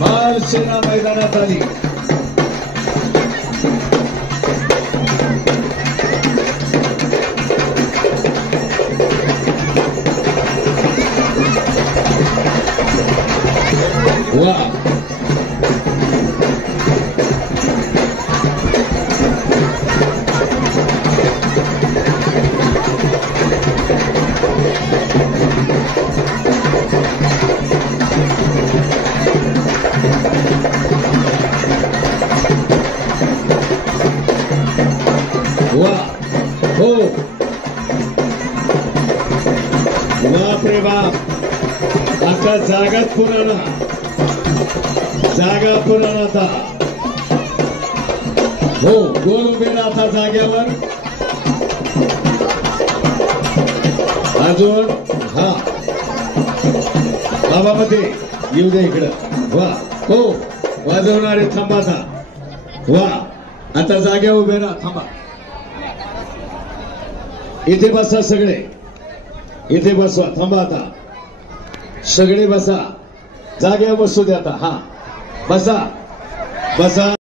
बालसेना मैदानात आली। वा हो बाप रे बाप। आता जागा पुराणा आता हो गोल उभेला आता जाग्यावर अजून हा बाबामध्ये येऊ दे इकडं। वा हो वाजवणारे थांबाता। वा आता जाग्या उभे राहा थांबा। इथे बसा सगळे इथे बसवा थांबा आता सगळे बसा जाग्या बसू दे आता। हा बसा बसा।